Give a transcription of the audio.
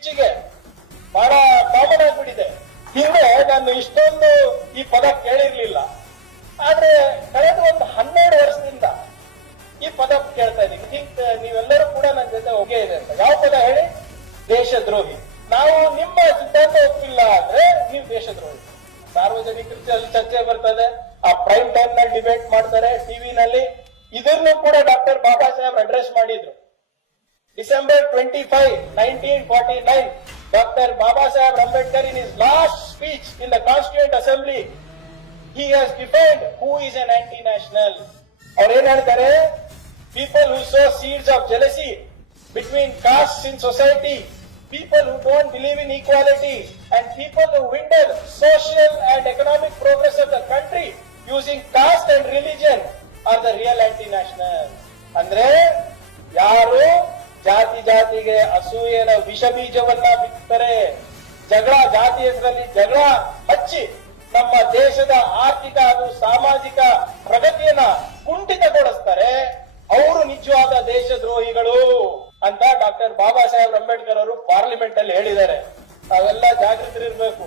ಈಚೆಗೆ ಬಹಳ ಕಾಮನ್ ಆಗ್ಬಿಟ್ಟಿದೆ. ಹಿಂದೆ ನಾನು ಇಷ್ಟೊಂದು ಈ ಪದ ಕೇಳಿರ್ಲಿಲ್ಲ, ಆದ್ರೆ ಕಳೆದ ಒಂದು 12 ವರ್ಷದಿಂದ ಈ ಪದ ಕೇಳ್ತಾ ಇದ್ದೀನಿ. ಥಿಂಕ್ ನೀವೆಲ್ಲರೂ ಕೂಡ ನನ್ನ ಜೊತೆ ಒಗ್ಗೆ ಇದೆ ಅಂತ. ಯಾವ ಪದ ಹೇಳಿ? ದೇಶದ್ರೋಹಿ. ನಾವು ನಿಮ್ಮ ಸಿದ್ಧಾಂತ ಒಪ್ಪಿಲ್ಲ ಅಂದ್ರೆ ನೀವು ದೇಶದ್ರೋಹಿ. ಸಾರ್ವಜನಿಕರಲ್ಲಿ ಚರ್ಚೆ ಬರ್ತದೆ, ಆ ಪ್ರೈಮ್ ಟೈಮ್ ನಲ್ಲಿ ಡಿಬೇಟ್ ಮಾಡ್ತಾರೆ ಟಿವಿನಲ್ಲಿ. ಇದನ್ನು ಕೂಡ ಡಾಕ್ಟರ್ ಬಾಬಾ ಸಾಹೇಬ್ ಅಡ್ರೆಸ್ ಮಾಡಿದ್ರು. December 25, 1949, Dr. Baba Saheb Ambedkar in his last speech in the Constituent Assembly, he has defined who is an anti-national. Aur yen ಹೇಳ್ತಾರೆ, people who sow seeds of jealousy between castes in society, people who don't believe in equality, and people who hinder social and economic progress of the country using caste and religion are the real anti-national. ಅಂದ್ರೆ ಯಾರು ಜಾತಿ ಜಾತಿಗೆ ಅಸೂಯೆನ ವಿಷ ಬೀಜವನ್ನ ಬಿತ್ತಾರೆ, ಜಗಳ, ಜಾತಿ ಹೆಸರಲ್ಲಿ ಜಗಳ ಹಚ್ಚಿ ನಮ್ಮ ದೇಶದ ಆರ್ಥಿಕ ಹಾಗೂ ಸಾಮಾಜಿಕ ಪ್ರಗತಿಯನ್ನ ಕುಂಠಿತಗೊಳಿಸ್ತಾರೆ, ಅವರು ನಿಜವಾದ ದೇಶದ್ರೋಹಿಗಳು ಅಂತ ಡಾಕ್ಟರ್ ಬಾಬಾ ಸಾಹೇಬ್ ಅಂಬೇಡ್ಕರ್ ಅವರು ಪಾರ್ಲಿಮೆಂಟ್ ಅಲ್ಲಿ ಹೇಳಿದ್ದಾರೆ. ನಾವೆಲ್ಲ ಜಾಗೃತರಿರ್ಬೇಕು.